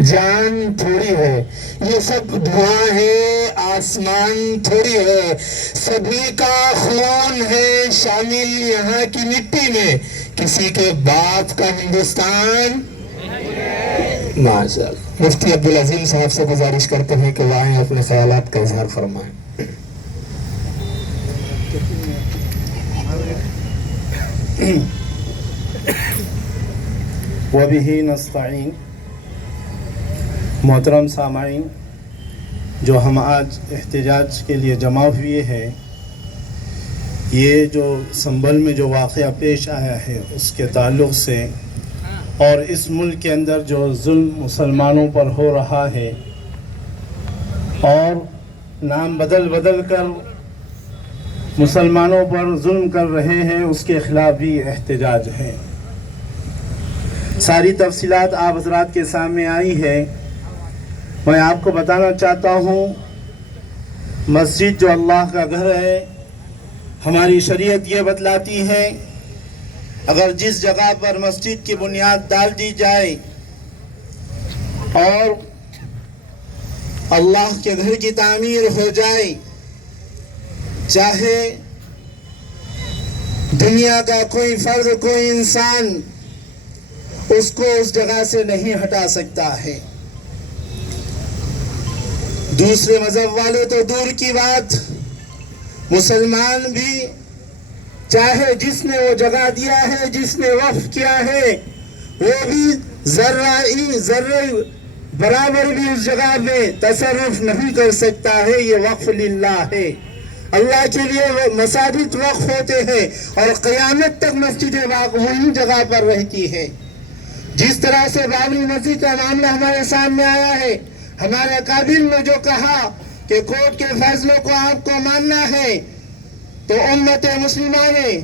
جان تھوڑی ہے، یہ سب دھواں ہے، آسمان تھوڑی ہے، سبھی کا خون ہے شامل یہاں کی مٹی میں، کسی کے باپ کا ہندوستان ماشاء اللہ۔ مفتی عبدالعظیم صاحب سے گزارش کرتے ہیں کہ وہ آئیں اپنے خیالات کا اظہار فرمائیں۔ وَبِهِ نَسْتَعِينُ۔ محترم سامعین، جو ہم آج احتجاج کے لیے جمع ہوئے ہیں، یہ جو سنبل میں جو واقعہ پیش آیا ہے اس کے تعلق سے، اور اس ملک کے اندر جو ظلم مسلمانوں پر ہو رہا ہے اور نام بدل بدل کر مسلمانوں پر ظلم کر رہے ہیں، اس کے خلاف بھی احتجاج ہے۔ ساری تفصیلات آپ حضرات کے سامنے آئی ہے۔ میں آپ کو بتانا چاہتا ہوں، مسجد جو اللہ کا گھر ہے، ہماری شریعت یہ بتلاتی ہے اگر جس جگہ پر مسجد کی بنیاد ڈال دی جائے اور اللہ کے گھر کی تعمیر ہو جائے، چاہے دنیا کا کوئی فرد، کوئی انسان اس کو اس جگہ سے نہیں ہٹا سکتا ہے۔ دوسرے مذہب والے تو دور کی بات، مسلمان بھی چاہے جس نے وہ جگہ دیا ہے، جس نے وقف کیا ہے، وہ بھی ذرہ برابر بھی اس جگہ میں تصرف نہیں کر سکتا ہے۔ یہ وقف للہ ہے، اللہ کے لیے مساجد وقف ہوتے ہیں اور قیامت تک مسجدیں وہی جگہ پر رہتی ہے۔ جس طرح سے بابری مسجد کا معاملہ ہمارے سامنے آیا ہے، ہمارے اکابر نے جو کہا کہ کورٹ کے فیصلوں کو آپ کو ماننا ہے، تو امت مسلمہ نے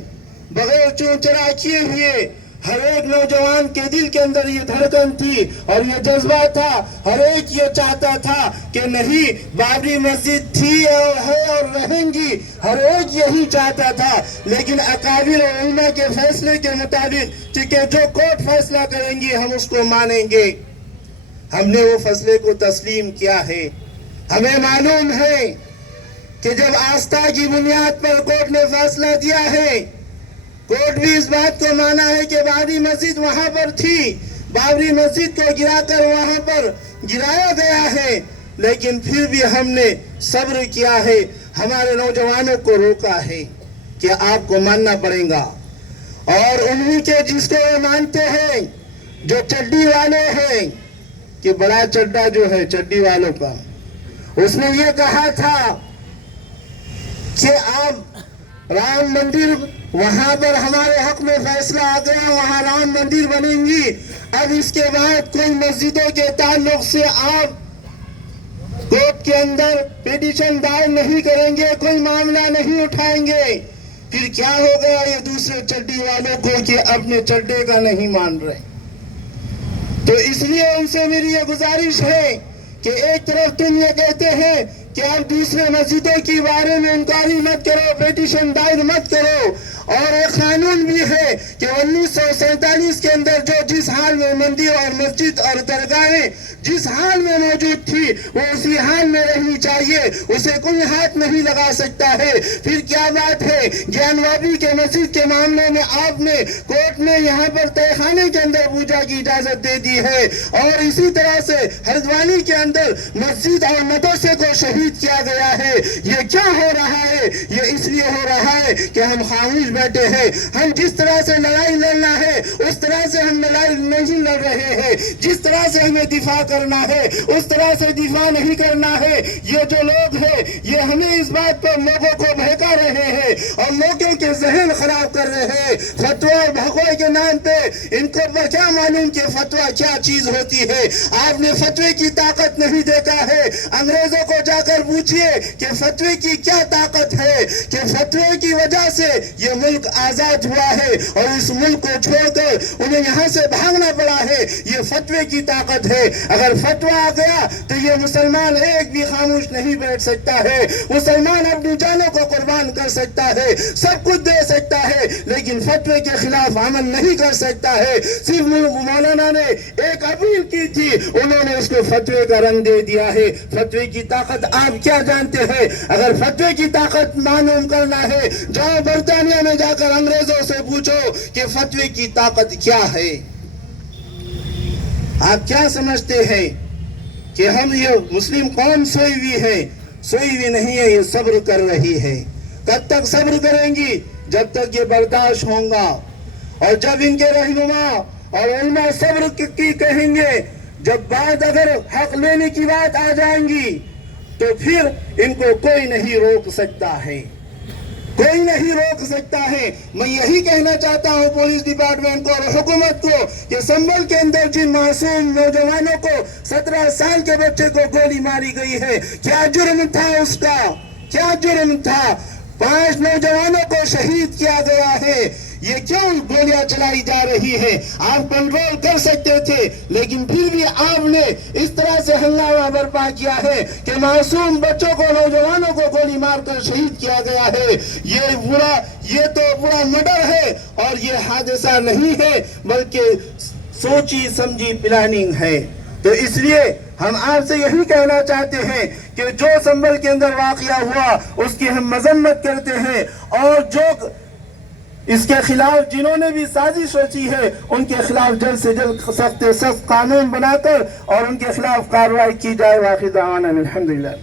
بغیر چون چرا کیے ہوئے ہر ایک نوجوان کے دل کے اندر یہ دھڑکن تھی اور یہ جذبہ تھا، ہر ایک یہ چاہتا تھا کہ نہیں، بابری مسجد تھی اور ہے اور رہیں گی، ہر ایک یہی چاہتا تھا۔ لیکن اکابر اور علماء کے فیصلے کے مطابق کہ جو کورٹ فیصلہ کریں گی ہم اس کو مانیں گے، ہم نے وہ فیصلے کو تسلیم کیا ہے۔ ہمیں معلوم ہے کہ جب آستھا کی بنیاد پر کورٹ نے فیصلہ دیا ہے، کورٹ بھی اس بات کو مانا ہے کہ بابری مسجد وہاں پر تھی، بابری مسجد کو گرا کر وہاں پر گرایا گیا ہے، لیکن پھر بھی ہم نے صبر کیا ہے، ہمارے نوجوانوں کو روکا ہے کہ آپ کو ماننا پڑے گا۔ اور انہی کے جس کو وہ مانتے ہیں جو چڈی والے ہیں، کہ بڑا چڈا جو ہے چڈی والوں کا، اس نے یہ کہا تھا کہ اب رام مندر وہاں پر ہمارے حق میں فیصلہ آ گیا، وہاں رام مندر بنیں گی، اب اس کے بعد کوئی مسجدوں کے تعلق سے آپ کورٹ کے اندر پیٹیشن دائر نہیں کریں گے، کوئی معاملہ نہیں اٹھائیں گے۔ پھر کیا ہو گیا یہ دوسرے چڈی والوں کو کہ اپنے چڈے کا نہیں مان رہے؟ تو اس لیے ان سے میری یہ گزارش ہے کہ ایک طرف تم یہ کہتے ہیں کہ آپ دوسرے مسجدوں کے بارے میں انکوائری مت کرو، پیٹیشن دائر مت کرو، اور ایک قانون بھی ہے کہ 1947 کے اندر جو جس حال میں مندر اور مسجد اور درگاہیں جس حال میں موجود تھی وہ اسی حال میں رہنی چاہیے، اسے کوئی ہاتھ نہیں لگا سکتا ہے۔ پھر کیا بات ہے گیان وادی کے مسجد کے معاملے میں آپ نے کورٹ نے یہاں پر تہہ خانے کے اندر پوجا کی اجازت دے دی ہے، اور اسی طرح سے ہردوانی کے اندر مسجد اور مدرسے کو شہید کیا گیا ہے۔ یہ کیا ہو رہا ہے؟ یہ اس لیے ہو رہا ہے کہ ہم خاموش بیٹھے ہیں۔ ہم جس طرح سے لڑائی لڑنا ہے اس طرح سے ہم لڑائی نہیں لڑ رہے ہیں، جس طرح سے ہمیں دفاع کرنا ہے اس طرح سے دفاع نہیں کرنا ہے۔ یہ جو لوگ ہیں یہ ہمیں اس بات پر لوگوں کو بہکا رہے ہیں اور لوگوں کے ذہن خراب کر رہے ہیں فتویٰ اور بھگوے کے نام پہ۔ ان کو کیا معلوم کہ فتویٰ کیا چیز ہوتی ہے؟ آپ نے فتوے کی طاقت نہیں دیکھا ہے۔ انگریزوں کو جا کر پوچھئے کہ فتوے کی کیا طاقت ہے، کہ فتوے کی وجہ سے یہ ملک آزاد ہوا ہے اور اس ملک کو چھوڑ کر انہیں یہاں سے بھاگنا پڑا ہے. یہ فتوے کی طاقت ہے. اگر فتویٰ آ گیا تو یہ مسلمان ایک بھی خاموش نہیں بیٹھ سکتا ہے. مسلمان اپنی جانوں کو قربان کر سکتا ہے, سب کچھ دے سکتا ہے, لیکن فتوے کے خلاف عمل نہیں کر سکتا ہے. صرف مولانا نے ایک اپیل کی تھی, انہوں نے اس کو فتوے کا رنگ دے دیا ہے. فتوے کی طاقت آپ کیا جانتے ہیں؟ اگر فتوے کی طاقت معلوم کرنا ہے, جاؤ برطانیہ میں جا کر انگریزوں سے پوچھو کہ فتوے کی طاقت کیا ہے. آپ کیا سمجھتے ہیں کہ ہم یہ مسلم قوم سوئی ہوئی ہے؟ سوئی ہوئی نہیں ہے, یہ صبر کر رہی ہے. کب تک صبر کریں گی؟ جب تک یہ برداشت ہوں گا. اور جب ان کے رہنما اور علماء صبر کی کہیں گے, جب بات اگر حق لینے کی بات آ جائیں گی تو پھر ان کو کوئی نہیں روک سکتا ہے, کوئی نہیں روک سکتا ہے. میں یہی کہنا چاہتا ہوں پولیس ڈپارٹمنٹ کو اور حکومت کو کہ سنبھل کے اندر جن معصوم نوجوانوں کو 17 سال کے بچے کو گولی ماری گئی ہے, کیا جرم تھا اس کا؟ کیا جرم تھا؟ 5 نوجوانوں کو شہید کیا گیا ہے. یہ کیوں گولیاں چلائی جا رہی ہے؟ آپ کنٹرول کر سکتے تھے, لیکن پھر بھی آپ نے اس طرح سے ہنگامہ برپا کیا ہے کہ معصوم بچوں کو, نوجوانوں کو گولی مار کر شہید کیا گیا ہے. یہ تو برا مرڈر ہے, اور یہ حادثہ نہیں ہے بلکہ سوچی سمجھی پلاننگ ہے. تو اس لیے ہم آپ سے یہی کہنا چاہتے ہیں کہ جو سنبھل کے اندر واقعہ ہوا اس کی ہم مذمت کرتے ہیں, اور جو اس کے خلاف جنہوں نے بھی سازش رچی ہے ان کے خلاف جلد سے جلد سخت قانون بنا کر اور ان کے خلاف کارروائی کی جائے. واقعی دعوانا الحمدللہ.